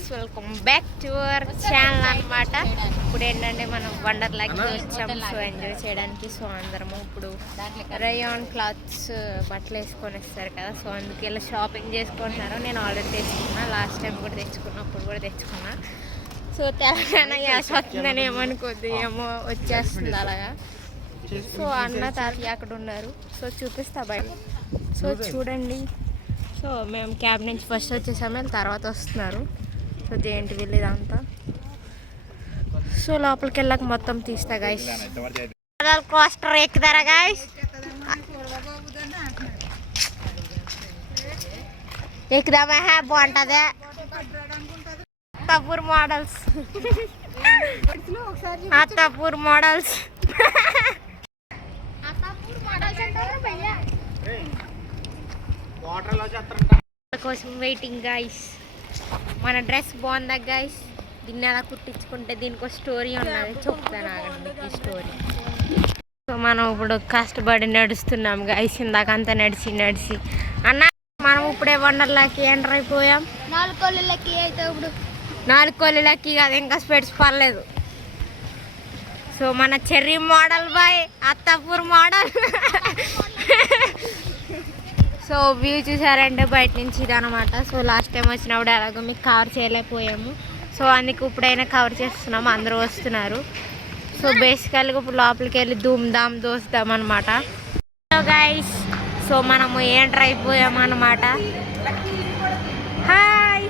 Guys welcome back to our channel అన్నమాట. ఇప్పుడు ఏంటంటే మనం వండర్లాకి వచ్చాము. సో ఎంజాయ్ చేయడానికి. సో అందరము ఇప్పుడు రయాన్ క్లాత్స్ బట్టలు వేసుకొని వస్తారు కదా. సో అందుకే ఇలా షాపింగ్ చేసుకుంటున్నారు. నేను ఆల్రెడీ తెచ్చుకున్నా, లాస్ట్ టైం కూడా తెచ్చుకున్నప్పుడు కూడా తెచ్చుకున్నా. సో తెలంగాణ యాస వస్తుందని ఏమనుకోద్దు, ఏమో వచ్చేస్తుంది అలాగా. సో అన్న తాతయ్య అక్కడ ఉన్నారు. సో చూపిస్తా బయట. సో చూడండి. సో మేము క్యాబ్ నుంచి ఫస్ట్ వచ్చేసాము, తర్వాత వస్తున్నారు. సో జేఎన్టీ వెళ్ళి ఇదంతా. సో లోపలికి వెళ్ళాక మొత్తం తీస్తా గైస్. కోస్టర్ ఎక్కుతారా గైస్? ఎక్కుదామా? బాగుంటుంది. అత్తాపూర్ మోడల్స్, అత్తాపూర్ మోడల్స్ కోసం వెయిటింగ్ గైస్. మన డ్రెస్ బాగుందా గైస్? దీన్ని ఎలా కుట్టించుకుంటే దీనికి ఒక స్టోరీ ఉన్నది, చెప్తాను ఆగండి ఈ స్టోరీ. సో మనం ఇప్పుడు కష్టపడి నడుస్తున్నాం గైస్. ఇందాకంతా నడిచి అన్న మనం ఇప్పుడే వండర్లాకి ఎంటర్ అయిపోయాం. 4 కోళ్ళకి అయితే ఇప్పుడు 4 కోళ్ళకి కాదు, ఇంకా స్పెట్స్ పర్లేదు. సో మన Cherry model boy, Attapur model. So view చూసారంటే బయట నుంచి ఇదనమాట. సో లాస్ట్ టైం వచ్చినప్పుడు ఎలాగో మీకు కవర్ చేయలేకపోయాము. సో అందుకు ఇప్పుడైనా కవర్ చేస్తున్నాము, అందరూ వస్తున్నారు. సో బేసికల్గా ఇప్పుడు లోపలికి వెళ్ళి ధూమ్ధామ్ దోస్తాం అనమాట. హలో గైస్, సో మనము ఎంటర్ అయిపోయాము అనమాట. హాయ్.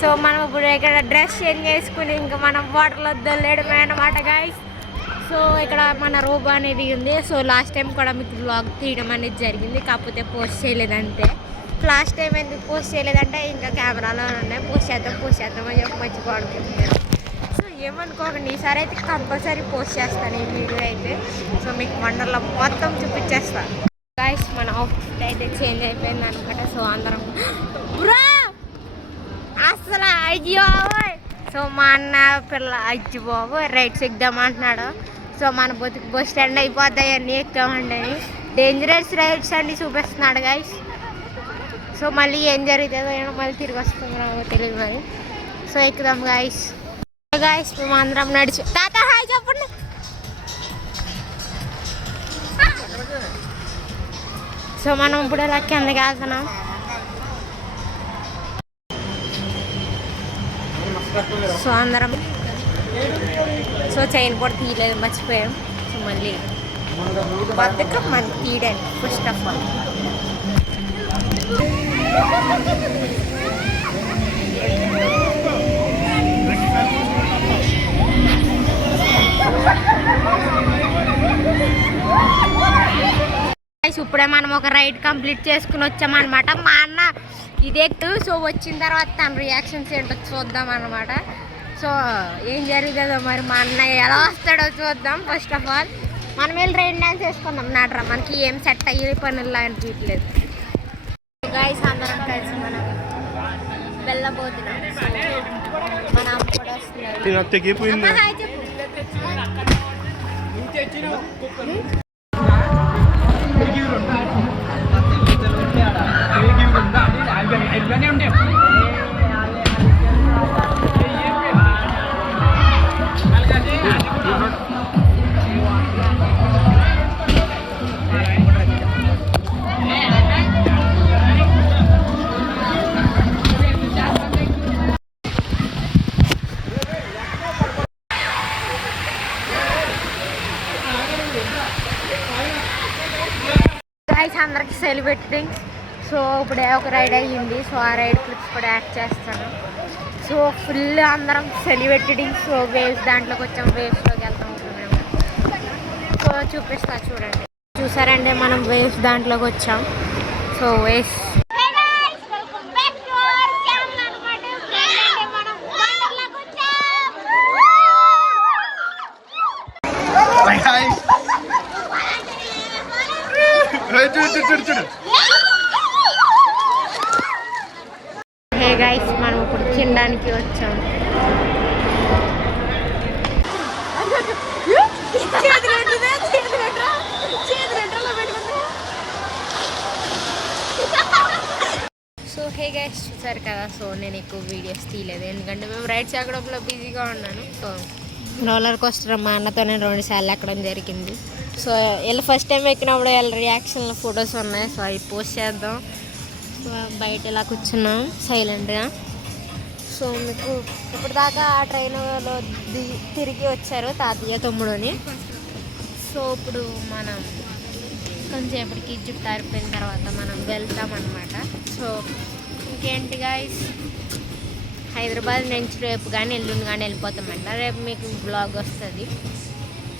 సో మనం ఇప్పుడు ఇక్కడ డ్రెస్ చేంజ్ చేసుకుని ఇంకా మనం వాటర్లో దొల్లేయడమే అనమాట గైస్. సో ఇక్కడ మన రోబో అనేది ఉంది. సో లాస్ట్ టైం కూడా మీకు వ్లాగ్ తీయడం అనేది జరిగింది, కాకపోతే పోస్ట్ చేయలేదంటే. లాస్ట్ టైం ఎందుకు పోస్ట్ చేయలేదంటే ఇంకా కెమెరాలో ఉన్నాయి, పోస్ట్ చేద్దాం అని చెప్పి మర్చిపోవడం. సో ఏమనుకోకండి, ఈసారి అయితే కంపల్సరీ పోస్ట్ చేస్తాను ఈ వీడియో అయితే. సో మీకు వండర్లో మొత్తం చూపించేస్తాను గైస్. మన అవుట్ఫిట్ అయితే చేంజ్ అయిపోయింది అనమాట. సో అందరం అసలు అయ్యో. సో మా అన్న పిల్ల అజ్జి బాబు రైట్స్ ఎగ్దామంటున్నాడు. సో మన బస్ స్టాండ్ అయిపోతాయి అన్నీ ఎక్కామండి అని. డేంజరస్ రైడ్స్ అన్నీ చూపిస్తున్నాడు గైస్. సో మళ్ళీ ఏం జరుగుతుందో ఏమో, మళ్ళీ తిరిగి వస్తున్నామో తెలియదు మరి. So ఎక్కుదాం guys. గైస్ మేము అందరం నడిచి తాత హాయ్ చెప్పండి. సో మనం ఇప్పుడు ఇలా కిందకి వెళ్తున్నాం. సో అందరం సో చైన్ కూడా తీయలేదు, మర్చిపోయాం. సో మళ్ళీ బద్దకం మళ్ళీ తీయడానికి ఫస్ట్ ఆఫ్ ఆల్. ఇప్పుడే మనం ఒక రైడ్ కంప్లీట్ చేసుకుని వచ్చామన్నమాట. మా అన్న ఇదెక్టు. సో వచ్చిన తర్వాత తన రియాక్షన్స్ ఏంటో చూద్దాం అన్నమాట. సో ఏం జరుగుతుందో మరి, మా అన్న ఎలా వస్తాడో చూద్దాం. ఫస్ట్ ఆఫ్ ఆల్ మనం వెళ్ళి రైన్ డ్యాన్స్ వేసుకుందాం. నాట్రా మనకి ఏం సెట్ అయ్యే పనుల్లో అనిపించలేదు. గైస్ అందరం కలిసి మనం వెళ్ళబోతున్నాం. మన అమ్మ కూడా వస్తున్నారు. హాయ్ చెప్పు. అందరికి సెలబ్రేటింగ్. సో ఇప్పుడే ఒక రైడ్ అయ్యింది. సో ఆ రైడ్ క్లిప్స్ కూడా యాడ్ చేస్తాను. సో ఫుల్ అందరం సెలబ్రేటింగ్. సో వేవ్స్ దాంట్లోకి వచ్చాం, వేవ్స్లోకి వెళ్తాం మేము. సో చూపిస్తా చూడండి. చూసారంటే మనం వేవ్స్ దాంట్లోకి వచ్చాం. సో వేవ్స్ హే గైస్, మనం ఇప్పుడు తినడానికి వచ్చాం. సో హే గైస్ చూసారు కదా. సో నేను ఎక్కువ వీడియోస్ తీయలేదు ఎందుకంటే మేము రైడ్స్ ఎక్కడంలో బిజీగా ఉన్నాను. సో రోలర్ కోస్టర్ మా అన్నతో నేను 2 సార్లు ఎక్కడం జరిగింది. సో వీళ్ళు ఫస్ట్ టైం ఎక్కినప్పుడు వీళ్ళ రియాక్షన్లు ఫొటోస్ ఉన్నాయి. సో అవి పోస్ట్ చేద్దాం. సో బయట ఇలా కూర్చున్నాం సైలెంట్గా. సో మీకు ఇప్పుడు దాకా ఆ ట్రైన్లో తిరిగి వచ్చారు తాతయ్య తమ్ముడుని. సో ఇప్పుడు మనం కొంచెంసేపటికి జుట్టు ఆరిపోయిన తర్వాత మనం వెళ్తామన్నమాట. సో ఇంకేంటి గాయ్స్, హైదరాబాద్ నుంచి రేపు కానీ ఎల్లుండి కానీ వెళ్ళిపోతామంట. రేపు మీకు బ్లాగ్ వస్తుంది.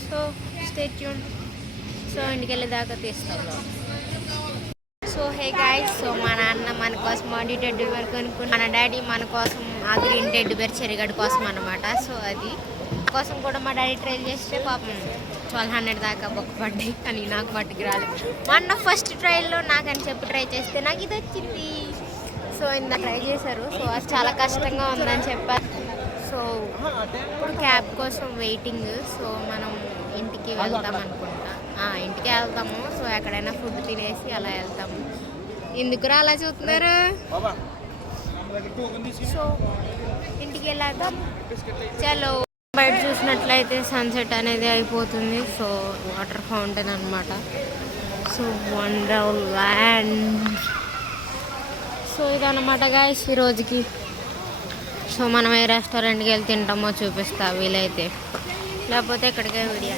So stay tune. సో ఇంటికి వెళ్ళేదాకా తీస్తాం. సో హే గాయ్స్, సో మా నాన్న మన కోసం ఆడి టెడ్డీ బేర్ కొనుక్కుని, మన డాడీ మన కోసం ఆ గ్రీన్ టెడ్డీ బేర్ చెరిగడ్డ కోసం అనమాట. సో అది కోసం కూడా మా డాడీ ట్రై చేస్తే పాపం 1200 దాకా బొక్క పడ్డాయి, కానీ నాకు మట్టుకు రాలేదు. మొన్న ఫస్ట్ ట్రైల్లో నాకని చెప్పి ట్రై చేస్తే నాకు ఇది వచ్చింది. సో ఇంత ట్రై చేశారు. సో అది చాలా కష్టంగా ఉందని చెప్పారు. సో ఇప్పుడు క్యాబ్ కోసం వెయిటింగ్. సో మనం ఇంటికి వెళ్తాం అనుకుంటా. ఇంటికి వెళ్తాము. సో ఎక్కడైనా ఫుడ్ తినేసి అలా వెళ్తాము. ఎందుకురా అలా చూస్తున్నారు? సో ఇంటికి వెళ్ళాక చలో. బయట చూసినట్లయితే సన్సెట్ అనేది అయిపోతుంది. సో వాటర్ ఫౌంటైన్ అనమాట. So wonder land. సో ఇదన్నమాట గాయస్ ఈ రోజుకి. సో మనం ఏ రెస్టారెంట్కి వెళ్ళి తింటామో చూపిస్తా వీలైతే, లేకపోతే ఇక్కడికే వీడియో.